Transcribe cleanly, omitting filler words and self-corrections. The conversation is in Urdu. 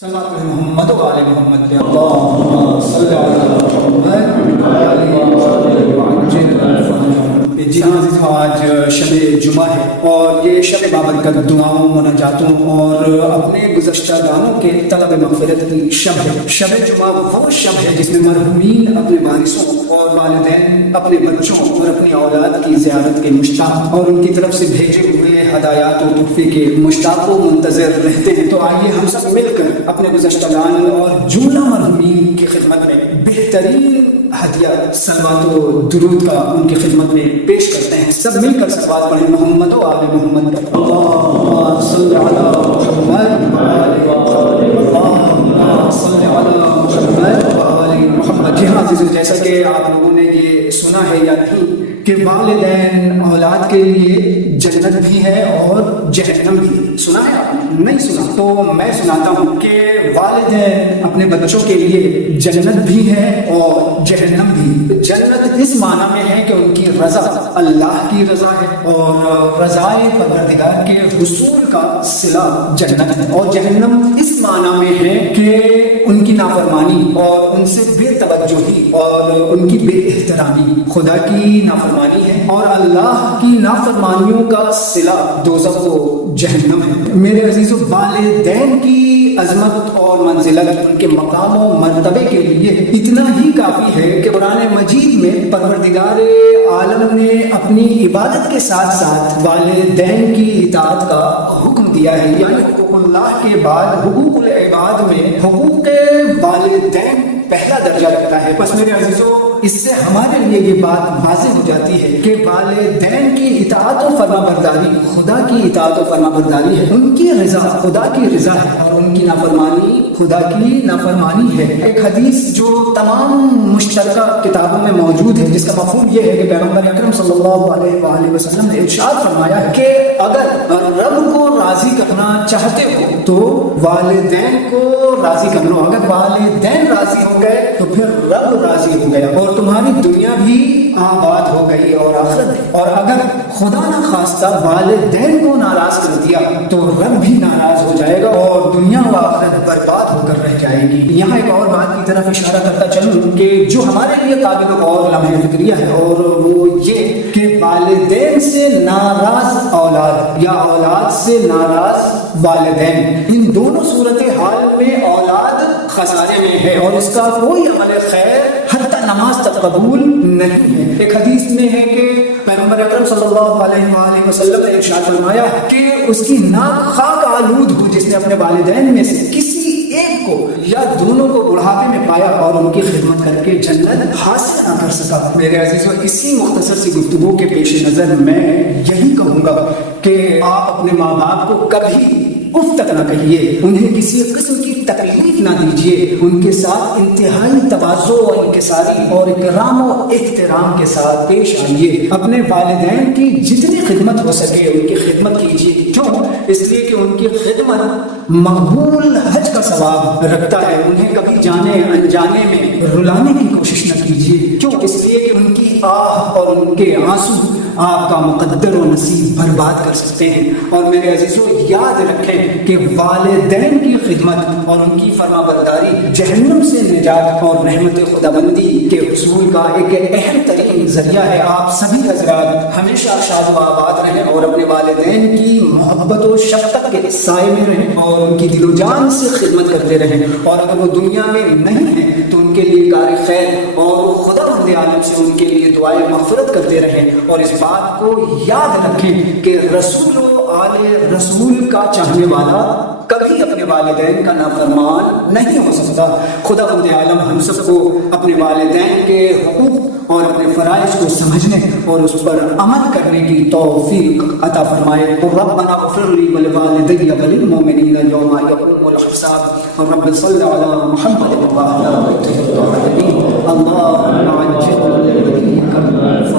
صلوات محمد و آل محمد اللہم صلی علی محمد و آل محمد۔ جی ہاں، آج شب جمعہ ہے اور یہ شب بابرکت دعاؤں مناجاتوں اور اپنے گزشتہ دانوں کے طلب مغفرت کی شب ہے۔ شب جمعہ وہ شب ہے جس میں مرحومین اپنے وارثوں اور والدین اپنے بچوں اور اپنی اولاد کی زیارت کے مشتاق اور ان کی طرف سے بھیجے ہوئے ہدایات و تحفے کے مشتاق و منتظر رہتے ہیں۔ تو آئیے ہم سب مل کر اپنے گزشتہ دان اور جملہ مرحومین کی خدمت میں بہترین ہدیہ صلوات و درود کا ان کی خدمت میں پیش کرتے ہیں۔ سب مل کر صلوات پڑھیں محمد و آل محمد۔ اللہم صلی علی محمد و آل محمد، اللہم صلی علی محمد و آل محمد۔ جی ہاں عزیزو، جیسا کہ آپ لوگوں نے یہ سنا ہے یا نہیں کہ والدین اولاد کے لیے جنت بھی ہے اور جہنم بھی۔ سنا ہے آپ؟ نہیں سنا تو میں سناتا ہوں کہ والدین اپنے بچوں کے لیے جنت بھی ہے اور جہنم بھی۔ جنت اس معنی میں ہے کہ ان کی رضا اللہ کی رضا ہے اور رضائے پروردگار کے حصول کا صلہ جنت ہے، اور جہنم اس معنی میں ہے کہ ان کی نافرمانی اور ان سے بے توجہی اور ان کی بے احترامی خدا کی نافرمانی ہے، اور اللہ کی نافرمانیوں کا صلہ دوزخ و جہنم ہے۔ میرے عزیزو، والدین کی عظمت اور منزلت ان کے مقام و مرتبے کے لیے اتنا ہی کافی ہے کہ قرآن مجید میں پروردگار عالم نے اپنی عبادت کے ساتھ ساتھ والدین کی اطاعت کا حکم دیا ہے، یعنی حقوق اللہ کے بعد حقوق العباد میں حقوق والدین پہلا درجہ رکھتا ہے۔ بس میرے عزیزو، اس سے ہمارے لیے یہ بات واضح ہو جاتی ہے کہ والدین کی اطاعت و فرما برداری خدا کی اطاعت و فرما برداری ہے، ان کی رضا خدا کی رضا ہے اور ان کی نافرمانی خدا کی نافرمانی ہے۔ ایک حدیث جو تمام مشترکہ کتابوں میں موجود ہے، جس کا مفہوم یہ ہے کہ پیغمبر اکرم صلی اللہ علیہ وآلہ وسلم نے ارشاد فرمایا ہے کہ اگر رب کو راضی کرنا چاہتے ہو تو والدین کو راضی کر لو، اگر والدین راضی ہو گئے تو پھر رب راضی ہو گیا اور تمہاری دنیا بھی آباد ہو گئی اور آخرت بھی۔ اور اگر خدا نہ خواستہ والدین کو ناراض کر دیا تو رب بھی ناراض ہو جائے گا اور دنیا و آخرت برباد ہو کر رہ جائے گی۔ یہاں ایک اور بات کی طرف اشارہ کرتا چلوں کہ جو ہمارے لیے قابل غور لمحہ فکریہ ہے، اور وہ یہ کہ والدین سے ناراض اولاد یا اولاد سے ناراض والدین، ان دونوں صورتحال میں اولاد خسارے میں ہے اور اس کا کوئی عمل خیر حتی نماز تک قبول نہیں ہے۔ ایک حدیث میں ہے کہ پیغمبر اکرم صلی اللہ علیہ وآلہ وسلم نے ارشاد فرمایا کہ اس کی ناک خاک آلود ہو جس نے اپنے والدین میں سے کسی ایک کو یا دونوں کو بڑھاپے میں پایا اور ان کی خدمت کر کے جنت حاصل نہ کر سکا۔ میرے عزیزو، اسی مختصر سی گفتگو کے پیش نظر میں یہی کہوں گا کہ آپ اپنے ماں باپ کو کبھی اف تک نہ کہیے، انہیں کسی قسم کی تکلیف نہ دیجیے، ان کے ساتھ انتہائی تواضع و انکساری اور اکرام و احترام کے ساتھ پیش آئیے۔ اپنے والدین کی جتنی خدمت ہو سکے ان کی خدمت کیجیے۔ کیوں؟ اس لیے کہ ان کی خدمت مقبول حج کا ثواب رکھتا ہے۔ انہیں کبھی جانے انجانے میں رلانے کی کوشش نہ کیجیے۔ کیوں؟ اس لیے کہ ان کی آہ اور ان کے آنسو آپ کا مقدر و نصیب برباد کر سکتے ہیں۔ اور میرے عزیزو، یاد رکھیں کہ والدین کی خدمت اور ان کی فرما برداری جہنم سے نجات اور رحمت خداوندی کے حصول کا ایک اہم ترین ذریعہ ہے۔ آپ سبھی حضرات ہمیشہ شاد و آباد رہیں اور اپنے والدین کی محبت و شفقت کے سائے میں رہیں اور ان کی دل و جان سے خدمت کرتے رہیں، اور اگر وہ دنیا میں نہیں ہیں تو ان کے لیے کار خیر اور خداوند عالم سے ان کے لیے دعائیں مغفرت کرتے رہیں، اور اس بات کو یاد رکھیں کہ رسول و آل رسول کا چاہنے والا کبھی اپنے والدین کا نافرمان نہیں ہو سکتا۔ خداوند عالم ہم سب کو اپنے والدین کے حقوق اور اپنے فرائض کو سمجھنے اور اس پر عمل کرنے کی توفیق عطا فرمائے۔ ربنا اغفر لی ولوالدی وللمؤمنین یوم یقوم الحساب۔ رب صل علی محمد وعلی آلہ الطاہرین۔ اللہم عجل